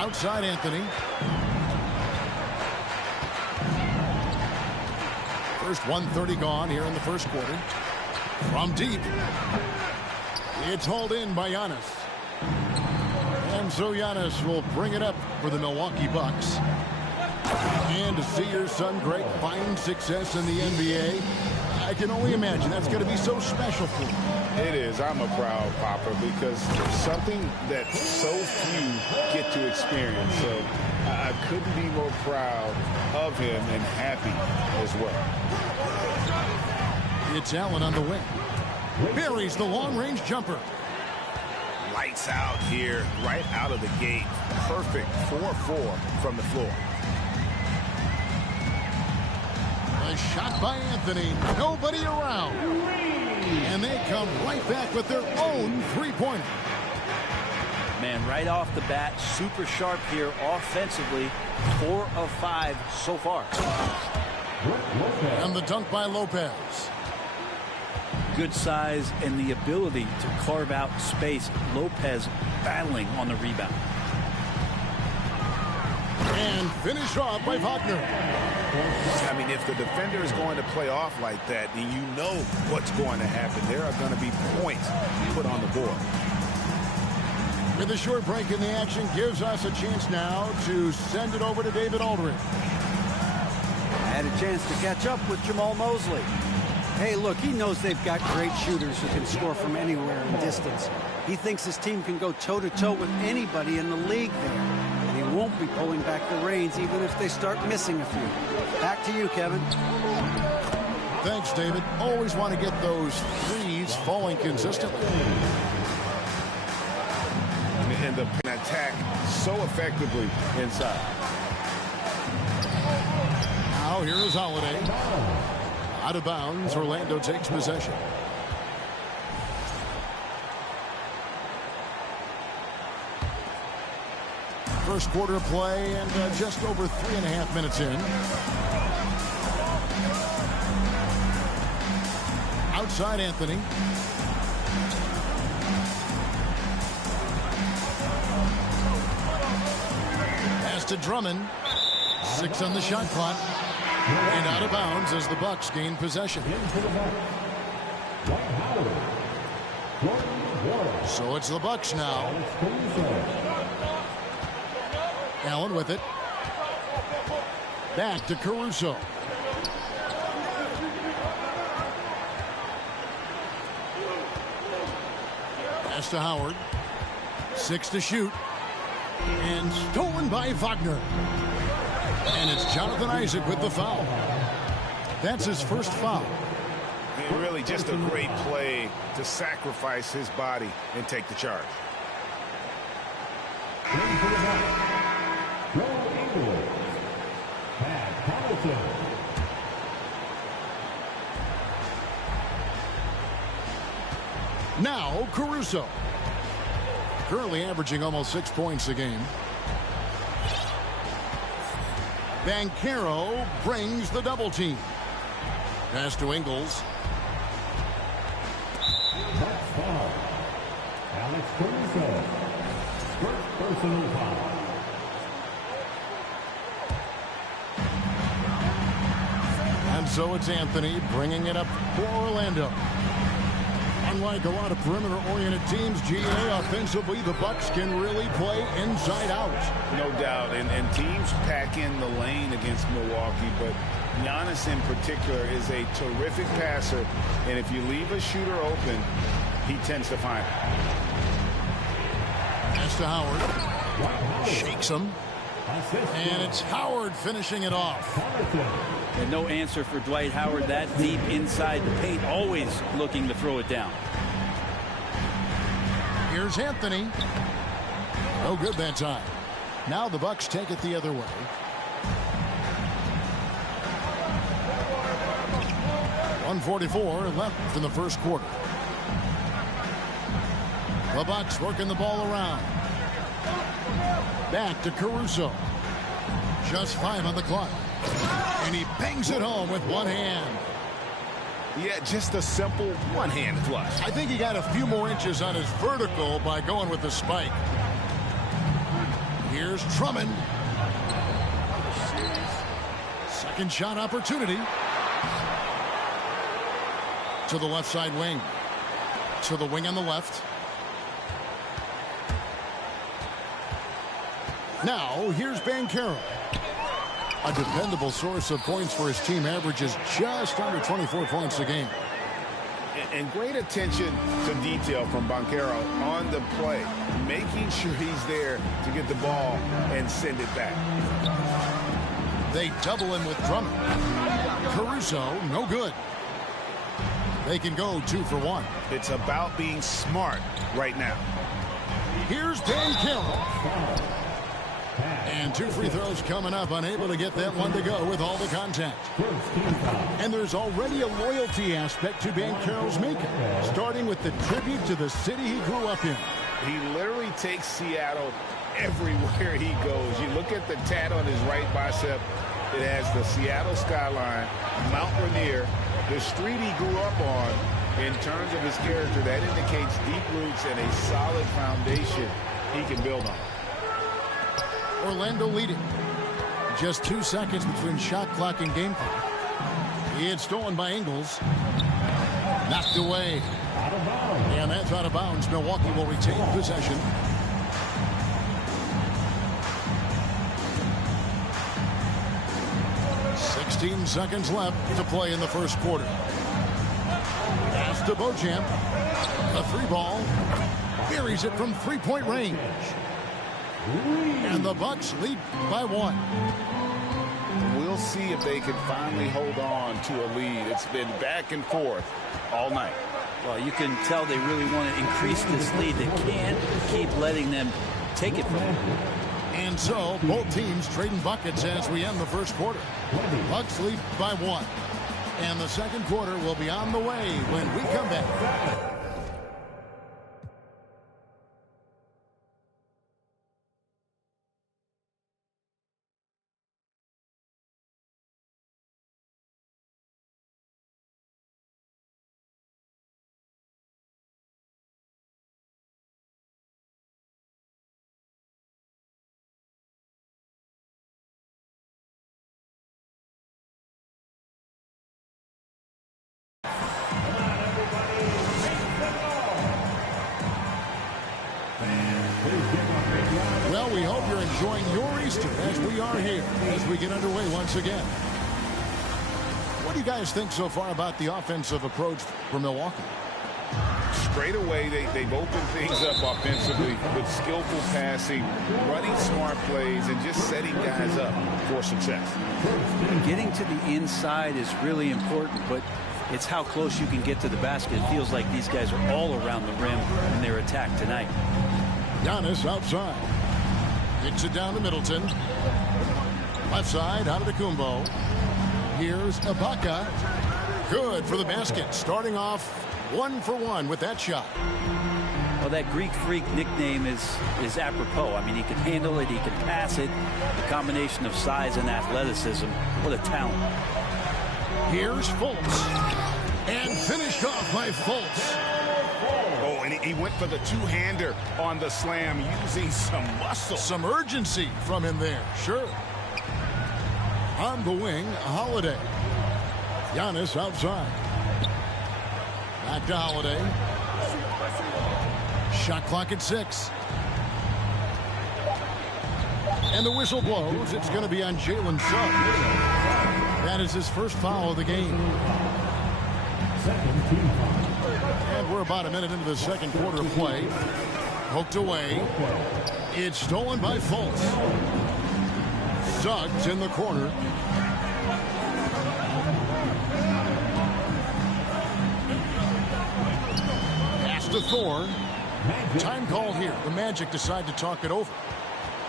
Outside Anthony. First 1:30 gone here in the first quarter. From deep. It's hauled in by Giannis. And so Giannis will bring it up for the Milwaukee Bucks. And to see your son Greg find success in the NBA, I can only imagine that's going to be so special for him. It is. I'm a proud papa because something that so few get to experience. So I couldn't be more proud of him and happy as well. It's Allen on the wing. Buries the long-range jumper. Lights out here, right out of the gate. Perfect 4-4 from the floor. A shot by Anthony. Nobody around. And they come right back with their own three-pointer. Man, right off the bat, super sharp here offensively. 4 of 5 so far. And the dunk by Lopez. Good size and the ability to carve out space. Lopez battling on the rebound. And finished off by Wagner. I mean, if the defender is going to play off like that, then you know what's going to happen. There are going to be points put on the board. With a short break in the action, gives us a chance now to send it over to David Aldridge. Had a chance to catch up with Jamal Mosley. Hey, look, he knows they've got great shooters who can score from anywhere in distance. He thinks his team can go toe-to-toe with anybody in the league there. And he won't be pulling back the reins even if they start missing a few. Back to you, Kevin. Thanks, David. Always want to get those threes falling consistently. And the attack so effectively inside. Now here is Holiday. Out of bounds, Orlando takes possession. First quarter play and just over 3.5 minutes in. Outside Anthony. Pass to Drummond. 6 on the shot clock. And out of bounds as the Bucks gain possession. So it's the Bucks now. Allen with it. Back to Caruso. Pass to Howard. 6 to shoot. And stolen by Wagner. And it's Jonathan Isaac with the foul. That's his first foul. And really just a great play to sacrifice his body and take the charge. Now Caruso. Currently averaging almost 6 points a game. Banchero brings the double team. Pass to Ingles. That's foul. Alex Caruso. First personal foul. And so it's Anthony bringing it up for Orlando. Unlike a lot of perimeter-oriented teams, GA, offensively, the Bucks can really play inside out. No doubt. And teams pack in the lane against Milwaukee, but Giannis in particular is a terrific passer. And if you leave a shooter open, he tends to find it. Pass to Howard. Shakes him. And it's Howard finishing it off. And no answer for Dwight Howard that deep inside the paint, always looking to throw it down. Here's Anthony. No good that time. Now the Bucks take it the other way. .144 left in the first quarter. The Bucks working the ball around. Back to Caruso. Just 5 on the clock. And he bangs it home with one hand. Yeah, just a simple one-hand flush. I think he got a few more inches on his vertical by going with the spike. Here's Here's Drummond. Second shot opportunity. To the left side wing. To the wing on the left. Now, here's Banchero. A dependable source of points for his team, averages just under 24 points a game. And great attention to detail from Banchero on the play, making sure he's there to get the ball and send it back. They double him with Drummond. Caruso, no good. They can go 2 for 1. It's about being smart right now. Here's Banchero. And 2 free throws coming up, unable to get that one to go with all the contact. And there's already a loyalty aspect to Banchero's makeup, starting with the tribute to the city he grew up in. He literally takes Seattle everywhere he goes. You look at the tat on his right bicep. It has the Seattle skyline, Mount Rainier, the street he grew up on. In terms of his character, that indicates deep roots and a solid foundation he can build on. Orlando leading. Just 2 seconds between shot clock and game clock. He had stolen by Ingles. Knocked away. And that's out of bounds. Milwaukee will retain possession. $16 seconds left to play in the first quarter. Pass to Beauchamp. A 3-ball. Buries it from 3-point range. And the Bucks lead by 1. We'll see if they can finally hold on to a lead. It's been back and forth all night. Well, you can tell they really want to increase this lead. They can't keep letting them take it from them. And so, both teams trading buckets as we end the first quarter. Bucks lead by 1. And the second quarter will be on the way when we come back. Well, we hope you're enjoying your Easter as we are here as we get underway once again. What do you guys think so far about the offensive approach for Milwaukee? Straight away, they've opened things up offensively with skillful passing, running smart plays, and just setting guys up for success. Getting to the inside is really important, but it's how close you can get to the basket. It feels like these guys are all around the rim in their attack tonight. Giannis outside. Kicks it down to Middleton. Left side, Antetokounmpo. Here's Ibaka. Good for the basket. Starting off 1 for 1 with that shot. Well, that Greek Freak nickname is apropos. I mean, he can handle it, he can pass it. The combination of size and athleticism. What a talent. Here's Fultz. And finished off by Fultz. Oh, and he went for the two-hander on the slam, using some muscle. Some urgency from him there, sure. On the wing, Holiday. Giannis outside. Back to Holiday. Shot clock at 6. And the whistle blows. It's going to be on Jalen Suggs. That is his first foul of the game. And we're about a minute into the second quarter of play. Poked away. It's stolen by Fultz. Suggs in the corner. Pass to Thor. Time called here. The Magic decide to talk it over.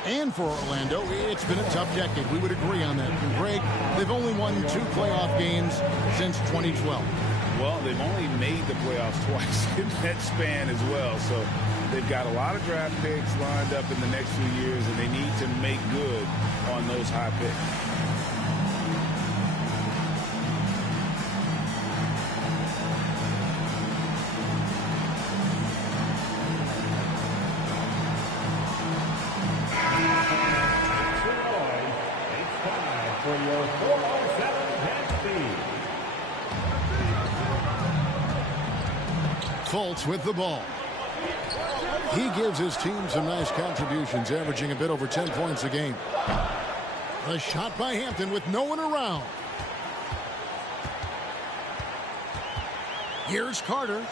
And for Orlando, it's been a tough decade. We would agree on that. And Greg, they've only won 2 playoff games since 2012. Well, they've only made the playoffs twice in that span as well. So they've got a lot of draft picks lined up in the next few years, and they need to make good on those high picks. Fultz with the ball. He gives his team some nice contributions, averaging a bit over 10 points a game. A shot by Hampton with no one around. Here's Carter.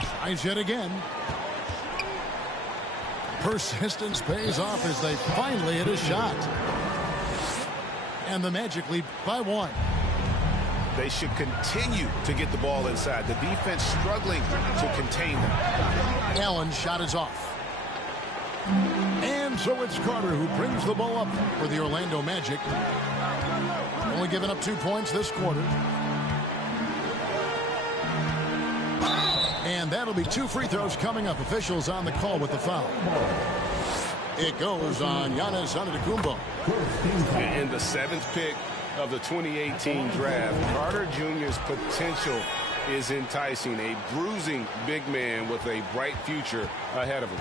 Tries yet again. Persistence pays off as they finally hit a shot. And the Magic lead by 1. They should continue to get the ball inside. The defense struggling to contain them. Allen's shot is off. And so it's Carter who brings the ball up for the Orlando Magic. Only giving up 2 points this quarter. And that'll be 2 free throws coming up. Officials on the call with the foul. It goes on Giannis Antetokounmpo. In the 7th pick of the 2018 draft, Carter Jr.'s potential is enticing. A bruising big man with a bright future ahead of him.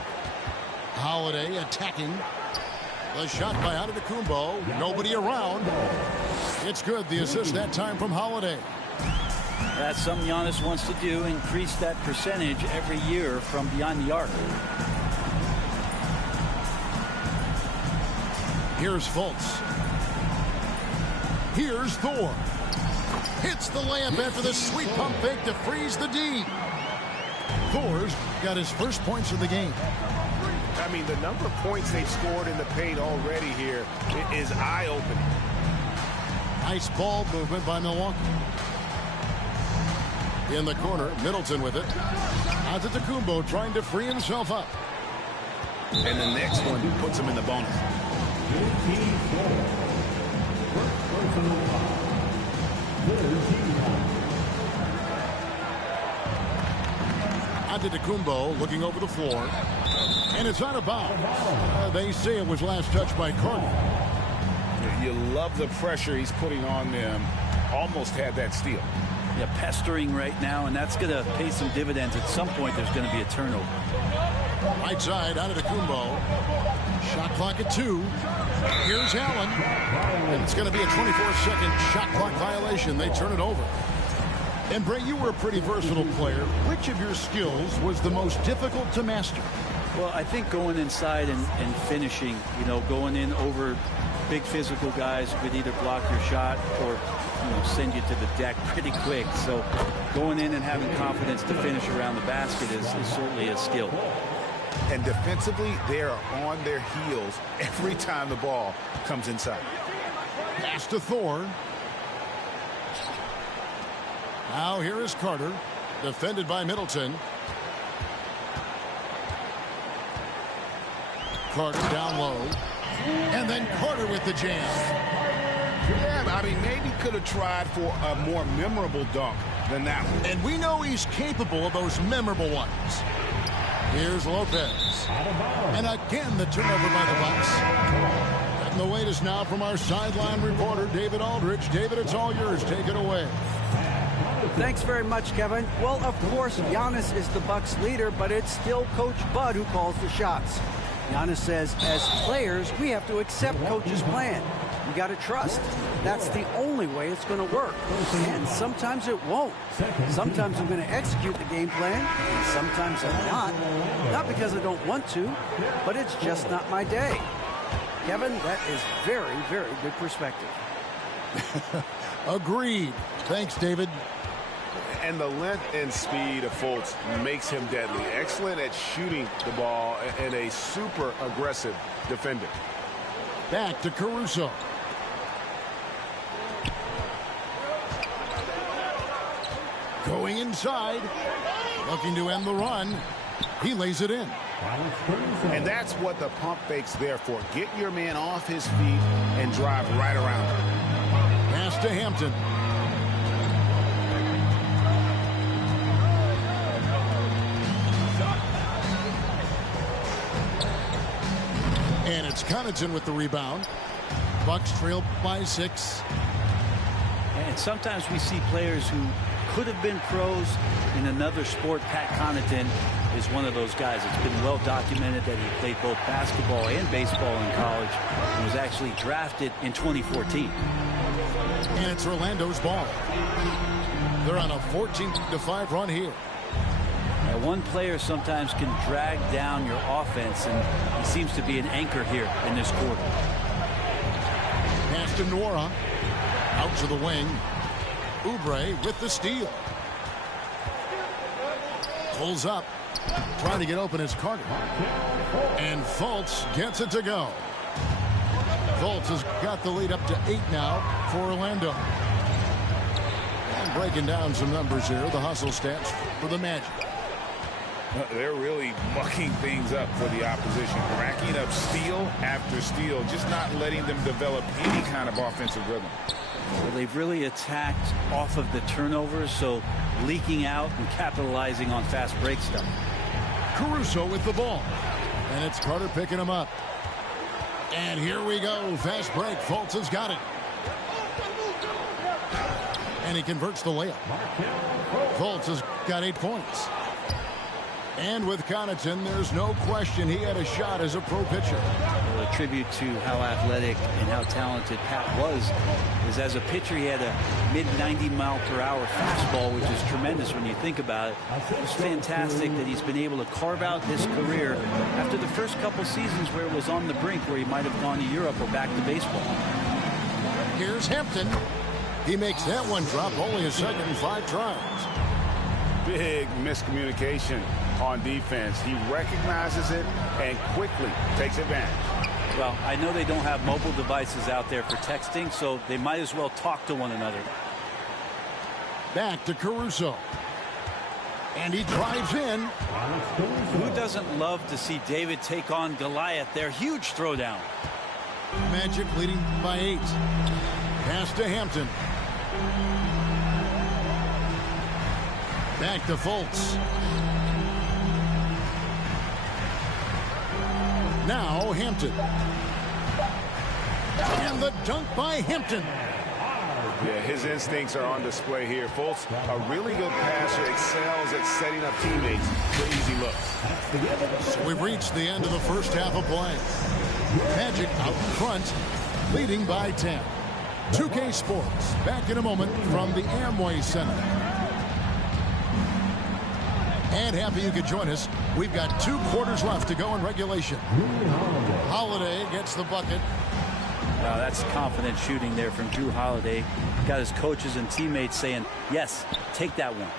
Holiday attacking. The shot by Antetokounmpo. Nobody around. It's good. The assist that time from Holiday. That's something Giannis wants to do, increase that percentage every year from beyond the arc. Here's Fultz. Here's Thor. Hits the layup after the sweet pump fake to freeze the D. Thor's got his first points of the game. I mean, the number of points they've scored in the paint already here is eye-opening. Nice ball movement by Milwaukee. In the corner, Middleton with it. Antetokounmpo trying to free himself up. And the next one puts him in the bonus. Antetokounmpo looking over the floor. And it's out of bounds. They say it was last touched by Carter. You love the pressure he's putting on them. Almost had that steal. Yeah, pestering right now, and that's going to pay some dividends. At some point, there's going to be a turnover. Right side, Antetokounmpo. Shot clock at 2. Here's Allen. And it's going to be a 24-second shot clock violation. They turn it over. And, Bray, you were a pretty versatile player. Which of your skills was the most difficult to master? Well, I think going inside and finishing, you know, going in over big physical guys who could either block your shot or, you know, send you to the deck pretty quick. So going in and having confidence to finish around the basket is certainly a skill. And defensively, they are on their heels every time the ball comes inside. Pass to Thor. Now here is Carter, defended by Middleton. Carter down low. And then Carter with the jam. Yeah, I mean, maybe could have tried for a more memorable dunk than that one. And we know he's capable of those memorable ones. Here's Lopez. And again, the turnover by the Bucks. And the wait is now from our sideline reporter, David Aldridge. David, it's all yours. Take it away. Thanks very much, Kevin. Well, of course, Giannis is the Bucks leader, but it's still Coach Bud who calls the shots. Giannis says, as players, we have to accept Coach's plan. We got to trust. That's the only way it's going to work. And sometimes it won't. Sometimes I'm going to execute the game plan, and sometimes I'm not. Not because I don't want to, but it's just not my day. Kevin, that is very, very good perspective. Agreed. Thanks, David. And the length and speed of Fultz makes him deadly. Excellent at shooting the ball and a super aggressive defender. Back to Caruso. Going inside. Looking to end the run. He lays it in. And that's what the pump fake's there for. Get your man off his feet and drive right around him. Pass to Hampton. And it's Connaughton with the rebound. Bucks trail by 6. And sometimes we see players who could have been pros in another sport. Pat Connaughton is one of those guys. It's been well documented that he played both basketball and baseball in college and was actually drafted in 2014. And it's Orlando's ball. They're on a 14-5 run here. one player sometimes can drag down your offense, and he seems to be an anchor here in this quarter. Pass to Nora. Out to the wing. Oubre with the steal. Pulls up. Trying to get open is Carter. And Fultz gets it to go. Fultz has got the lead up to 8 now for Orlando. And breaking down some numbers here, the hustle stats for the Magic. They're really mucking things up for the opposition, racking up steal after steal, just not letting them develop any kind of offensive rhythm. Well, they've really attacked off of the turnovers, so leaking out and capitalizing on fast break stuff. Caruso with the ball. And it's Carter picking him up. And here we go. Fast break. Fultz has got it. And he converts the layup. Fultz has got 8 points. And with Connaughton, there's no question he had a shot as a pro pitcher. Well, a tribute to how athletic and how talented Pat was is as a pitcher he had a mid-90-mile-per-hour fastball, which is tremendous when you think about it. It's fantastic that he's been able to carve out his career after the first couple seasons where it was on the brink, where he might have gone to Europe or back to baseball. Here's Hampton. He makes that one drop, only a second in 5 tries. Big miscommunication on defense. He recognizes it and quickly takes advantage. Well, I know they don't have mobile devices out there for texting, so they might as well talk to one another. Back to Caruso. And he drives in. Who doesn't love to see David take on Goliath? Their huge throwdown. Magic leading by 8. Pass to Hampton. Back to Fultz. Now Hampton. And the dunk by Hampton. Yeah, his instincts are on display here. Fultz, a really good passer, excels at setting up teammates for easy looks. So we've reached the end of the first half of play. Magic out front, leading by 10. 2K Sports, back in a moment from the Amway Center. And happy you could join us. We've got 2 quarters left to go in regulation. Holiday gets the bucket. Wow, that's confident shooting there from Jrue Holiday. Got his coaches and teammates saying, yes, take that one.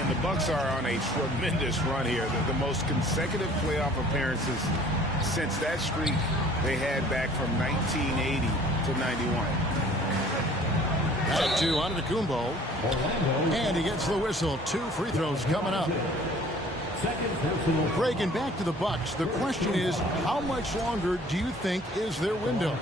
And the Bucks are on a tremendous run here. The most consecutive playoff appearances since that streak they had back from 1980 to 91. Back to Antetokounmpo. And he gets the whistle. 2 free throws coming up. Breaking back to the Bucks, the question is, how much longer do you think is their window?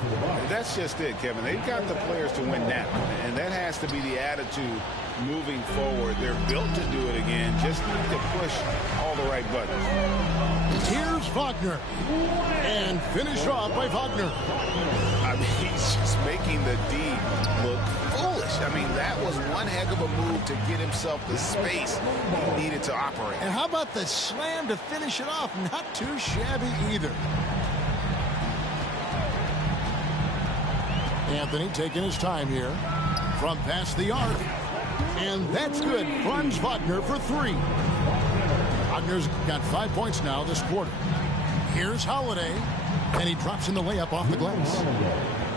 That's just it, Kevin. They've got the players to win now, and that has to be the attitude moving forward. They're built to do it again, just need to push all the right buttons. Here's Wagner. And finished off by Wagner. I mean, he's just making the D look foolish. I mean, that was one heck of a move to get himself the space he needed to operate. And how about the slam to finish it off? Not too shabby either. Anthony taking his time here from past the arc. And that's good. Franz Wagner for 3. Wagner's got 5 points now this quarter. Here's Holiday. And he drops in the layup off the glass.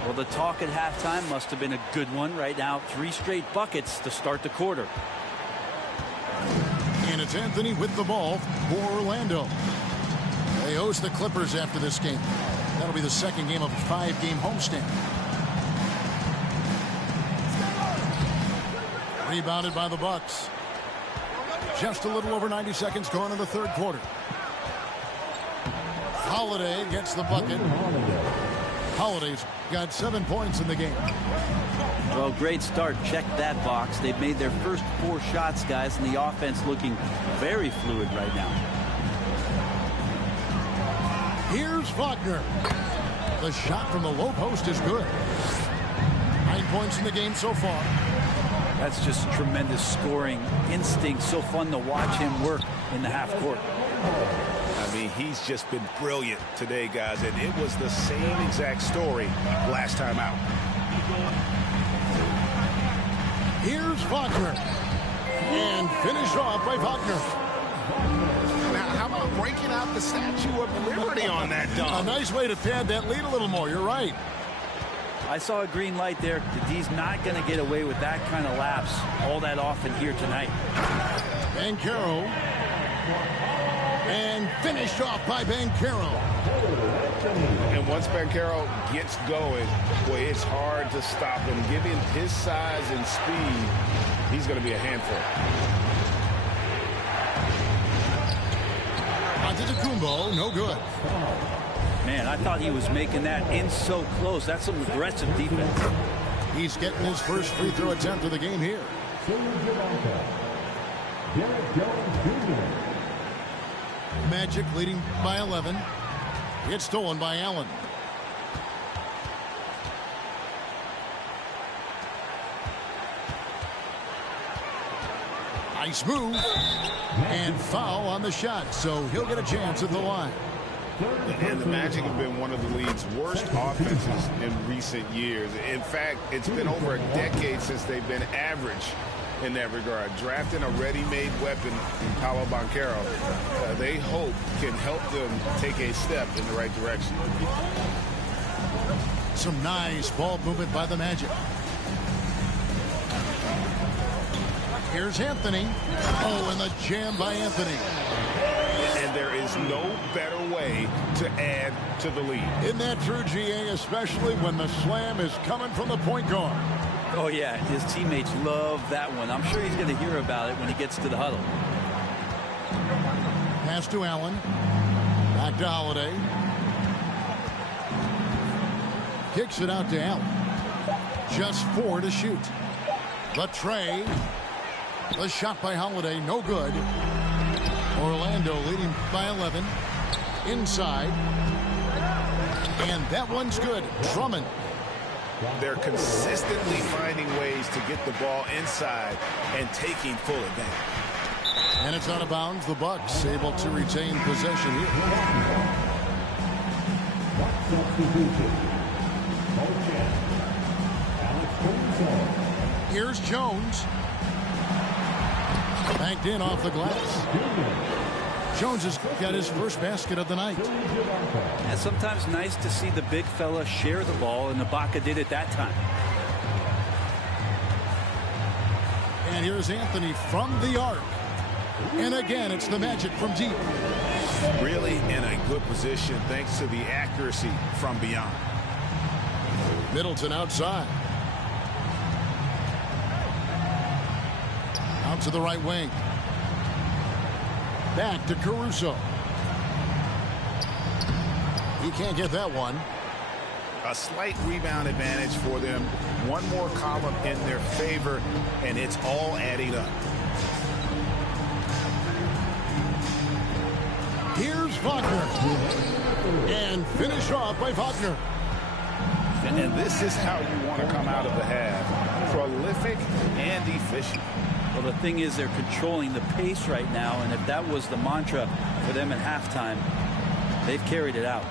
Well, the talk at halftime must have been a good one. Right now, 3 straight buckets to start the quarter. And it's Anthony with the ball for Orlando. They host the Clippers after this game. That'll be the second game of a 5-game homestand. Rebounded by the Bucks. Just a little over 90 seconds going in the 3rd quarter. Holiday gets the bucket. Holiday's got 7 points in the game. Well, great start. Check that box. They've made their first 4 shots, guys, and the offense looking very fluid right now. Here's Wagner. The shot from the low post is good. 9 points in the game so far. That's just tremendous scoring instinct. So fun to watch him work in the half court. I mean, he's just been brilliant today, guys, and it was the same exact story last time out. Here's Wagner. And finished off by Wagner. Now, how about breaking out the Statue of Liberty on that dunk? A nice way to pad that lead a little more. You're right. I saw a green light there. He's not going to get away with that kind of lapse all that often here tonight. Banchero. And finished off by Banchero. And once Banchero gets going, boy, it's hard to stop him. Given his size and speed, he's going to be a handful. Antetokounmpo, no good. Man, I thought he was making that in so close. That's some aggressive defense. He's getting his first free throw attempt of the game here. Derek Jones Jr. Magic leading by 11. It's stolen by Allen. Nice move. And foul on the shot, so he'll get a chance at the line. And the Magic have been one of the league's worst offenses in recent years. In fact, it's been over a decade since they've been average in that regard. Drafting a ready-made weapon in Paolo Banchero, they hope can help them take a step in the right direction. Some nice ball movement by the Magic. Here's Anthony. Oh, and the jam by Anthony. And there is no better way to add to the lead. Isn't that true, GA, especially when the slam is coming from the point guard? Oh, yeah, his teammates love that one. I'm sure he's going to hear about it when he gets to the huddle. Pass to Allen. Back to Holiday. Kicks it out to Allen. Just 4 to shoot. The tray. The shot by Holiday, no good. Orlando leading by 11. Inside. And that one's good. Drummond. They're consistently finding ways to get the ball inside and taking full advantage. And it's out of bounds. The Bucks able to retain possession here. Here's Jones. Banked in off the glass. Jones has got his first basket of the night. And sometimes nice to see the big fella share the ball, and Ibaka did it that time. And here's Anthony from the arc. And again, it's the Magic from deep. Really in a good position thanks to the accuracy from beyond. Middleton outside. Out to the right wing. Back to Caruso. He can't get that one. A slight rebound advantage for them. One more column in their favor, and it's all adding up. Here's Wagner. And finish off by Wagner. And this is how you want to come out of the half. Prolific and efficient. Well, the thing is, they're controlling the pace right now, and if that was the mantra for them at halftime, they've carried it out.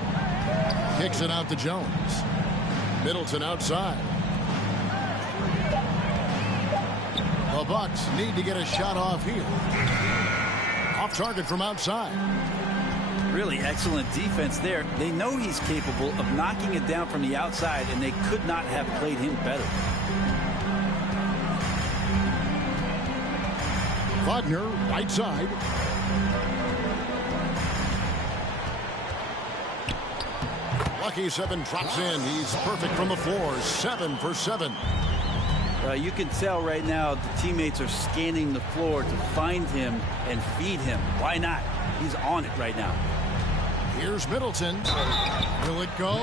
Kicks it out to Jones. Middleton outside. The Bucks need to get a shot off here. Off target from outside. Really excellent defense there. They know he's capable of knocking it down from the outside, and they could not have played him better. Wagner, right side. Lucky 7 drops in. He's perfect from the floor. 7 for 7. You can tell right now the teammates are scanning the floor to find him and feed him. Why not? He's on it right now. Here's Middleton. Will it go?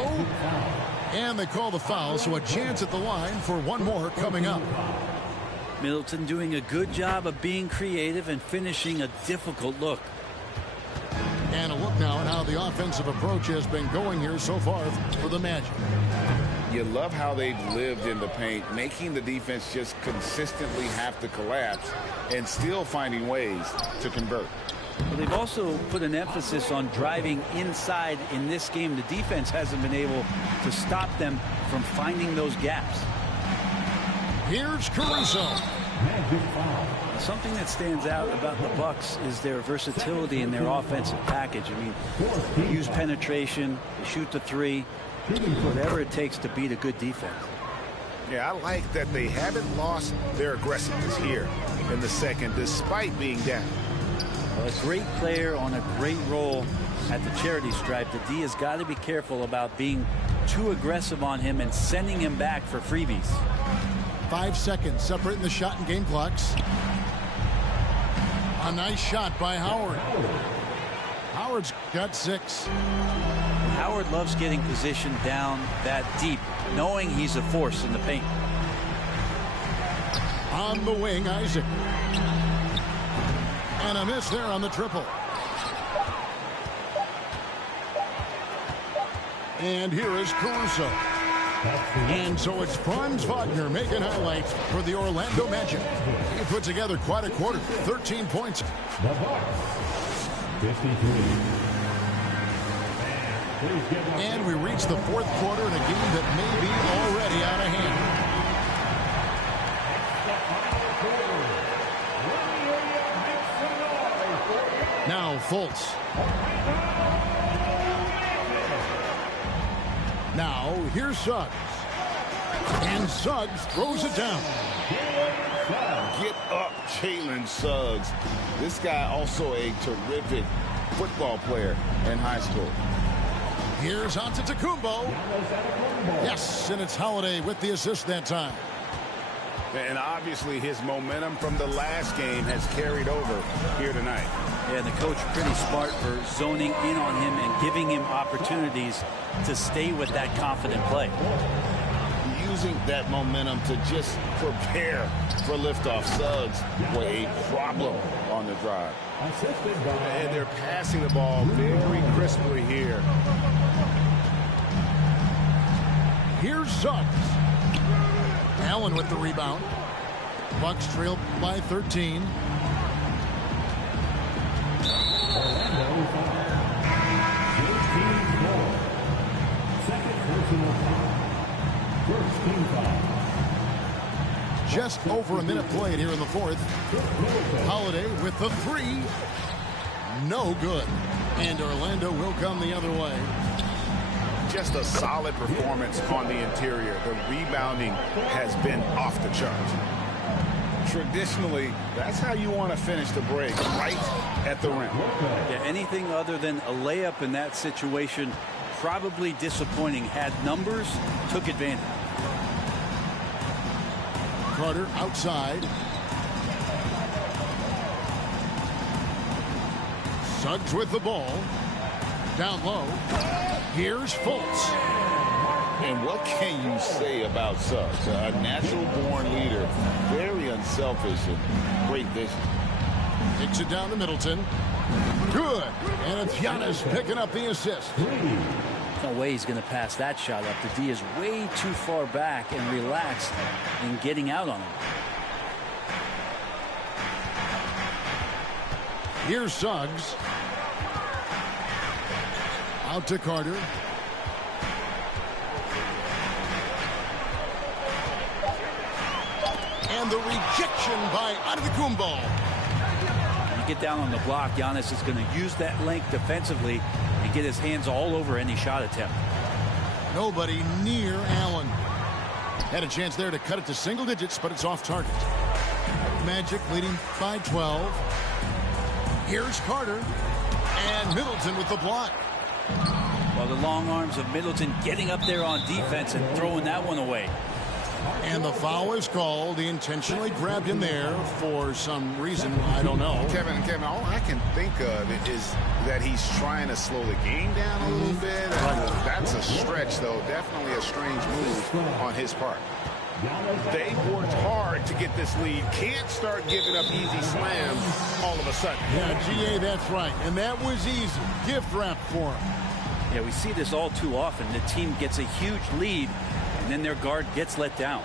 And they call the foul, so a chance at the line for one more coming up. Middleton doing a good job of being creative and finishing a difficult look. And a look now at how the offensive approach has been going here so far for the Magic. You love how they've lived in the paint, making the defense just consistently have to collapse and still finding ways to convert. But they've also put an emphasis on driving inside in this game. The defense hasn't been able to stop them from finding those gaps. Here's Caruso. Magic foul. Something that stands out about the Bucks is their versatility in their offensive package. I mean, they use penetration, they shoot the three, whatever it takes to beat a good defense. Yeah, I like that they haven't lost their aggressiveness here in the second, despite being down. Well, a great player on a great role at the charity stripe. The D has got to be careful about being too aggressive on him and sending him back for freebies. 5 seconds separating the shot and game clocks. A nice shot by Howard. Howard's got 6. Howard loves getting positioned down that deep, knowing he's a force in the paint. On the wing, Isaac. And a miss there on the triple. And here is Caruso. And so it's Franz Wagner making highlights for the Orlando Magic. He put together quite a quarter, 13 points. The Bucks, 53. And we reach the 4th quarter in a game that may be already out of hand. Now Fultz. Now here's Suggs. And Suggs throws it down. Get up, Jalen Suggs. This guy also a terrific football player in high school. Here's Antetokounmpo. Yes, and it's Holiday with the assist that time. And obviously his momentum from the last game has carried over here tonight. Yeah, and the coach pretty smart for zoning in on him and giving him opportunities to stay with that confident play. Using that momentum to just prepare for liftoff. Suggs with a problem on the drive. And they're passing the ball very crisply here. Here's Suggs. Allen with the rebound. Bucks trail by 13. Just over a minute played here in the 4th. Holiday with the 3. No good. And Orlando will come the other way. Just a solid performance on the interior. The rebounding has been off the charts. Traditionally, that's how you want to finish the break, right at the rim. Yeah, anything other than a layup in that situation, probably disappointing. Had numbers, took advantage. Carter outside. Suggs with the ball. Down low. Here's Fultz. And what can you say about Suggs? A natural-born leader, very unselfish and great vision. Takes it down to Middleton. Good. And it's Giannis picking up the assist. No way he's going to pass that shot up. The D is way too far back and relaxed in getting out on him. Here's Suggs. Out to Carter. And the rejection by Antetokounmpo. You get down on the block, Giannis is going to use that length defensively and get his hands all over any shot attempt. Nobody near Allen. Had a chance there to cut it to single digits, but it's off target. Magic leading by 12. Here's Carter. And Middleton with the block. Well, the long arms of Middleton getting up there on defense and throwing that one away. And the foul is called. He intentionally grabbed him there for some reason. I don't know. Kevin, all I can think of is that he's trying to slow the game down a little bit. That's a stretch, though. Definitely a strange move on his part. They worked hard to get this lead. Can't start giving up easy slams all of a sudden. Yeah, GA, that's right. And that was easy. Gift wrap for him. Yeah, we see this all too often. The team gets a huge lead, and then their guard gets let down.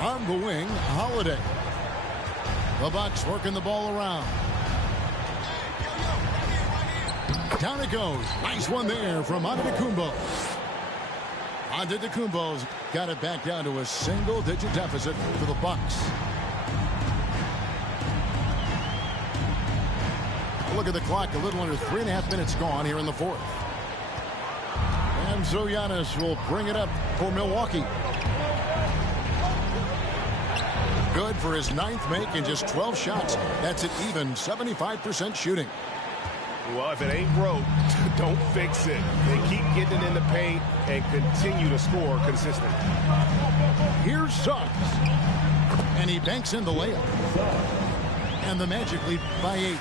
On the wing, Holiday. The Bucks working the ball around. Down it goes. Nice one there from Antetokounmpo. Antetokounmpo's got it back down to a single-digit deficit for the Bucks. Look at the clock, a little under 3.5 minutes gone here in the fourth. And so Giannis will bring it up for Milwaukee. Good for his 9th make in just 12 shots. That's an even 75% shooting. Well, if it ain't broke, don't fix it. They keep getting it in the paint and continue to score consistently. Here's Suggs. And he banks in the layup. And the Magic lead by 8.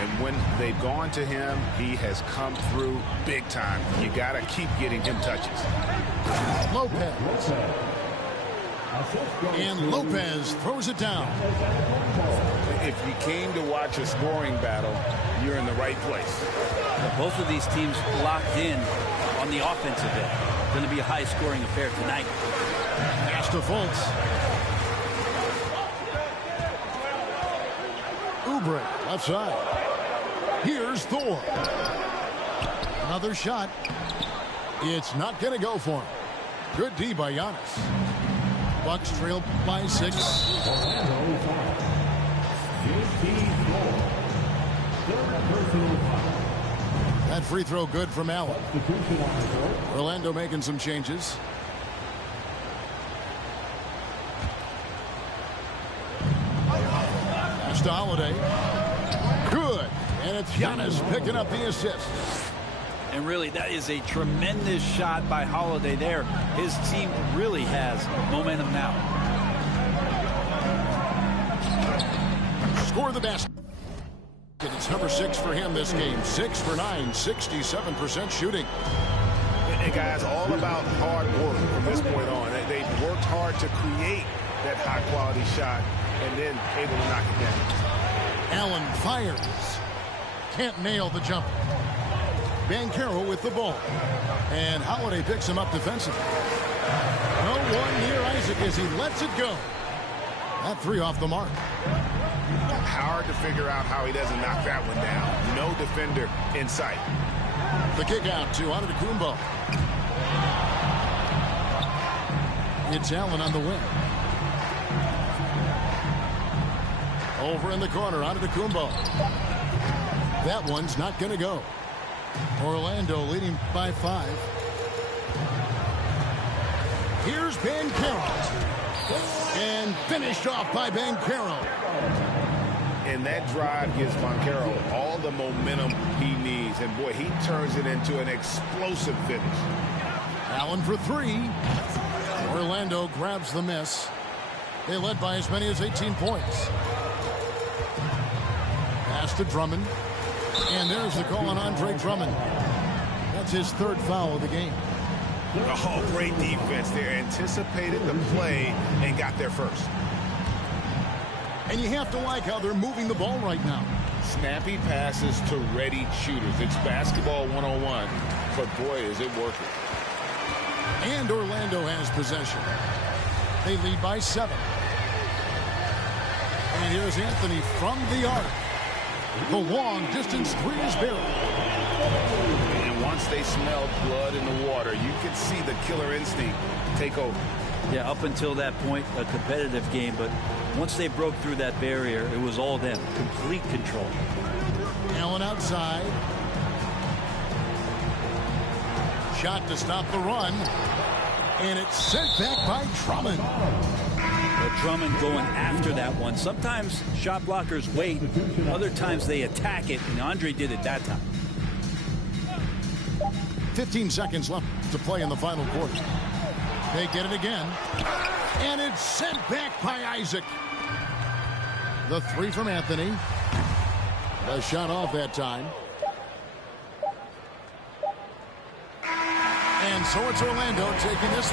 And when they've gone to him, he has come through big time. You got to keep getting him touches. Lopez. And Lopez throws it down. If you came to watch a scoring battle, you're in the right place. Both of these teams locked in on the offensive end. Going to be a high-scoring affair tonight. Pass to Fultz. Oubre, left side. Here's Thor. Another shot. It's not going to go for him. Good D by Giannis. Bucks trail by 6. That free throw good from Allen. Orlando making some changes. Pass to Holiday. Good. And it's Giannis picking up the assist. And really, that is a tremendous shot by Holiday there. His team really has momentum now. Score the basket. It's number 6 for him this game. 6 for 9, 67% shooting. And guys, all about hard work from this point on. They've worked hard to create that high-quality shot and then able to knock it down. Allen fires. Can't nail the jumper. Banchero with the ball. And Holiday picks him up defensively. No one near Isaac as he lets it go. That 3 off the mark. Hard to figure out how he doesn't knock that one down. No defender in sight. The kick out to Antetokounmpo. It's Allen on the wing. Over in the corner, Antetokounmpo. That one's not going to go. Orlando leading by 5. Here's Banchero. And finished off by Banchero. And that drive gives Banchero all the momentum he needs. And, boy, he turns it into an explosive finish. Allen for 3. Orlando grabs the miss. They led by as many as 18 points. Pass to Drummond. And there's the call on Andre Drummond. That's his 3rd foul of the game. Oh, great defense there. Anticipated the play and got there first. And you have to like how they're moving the ball right now. Snappy passes to ready shooters. It's basketball 101, but boy, is it working. And Orlando has possession. They lead by 7. And here's Anthony from the arc. The long distance 3 is buried. And once they smelled blood in the water, you could see the killer instinct take over. Yeah, up until that point, a competitive game, but once they broke through that barrier, it was all them. Complete control. Allen outside. Shot to stop the run. And it's sent back by Drummond. But Drummond going after that one. Sometimes shot blockers wait. Other times they attack it, and Andre did it that time. 15 seconds left to play in the final quarter. They get it again. And it's sent back by Isaac. The 3 from Anthony. The shot off that time. And so it's Orlando taking this.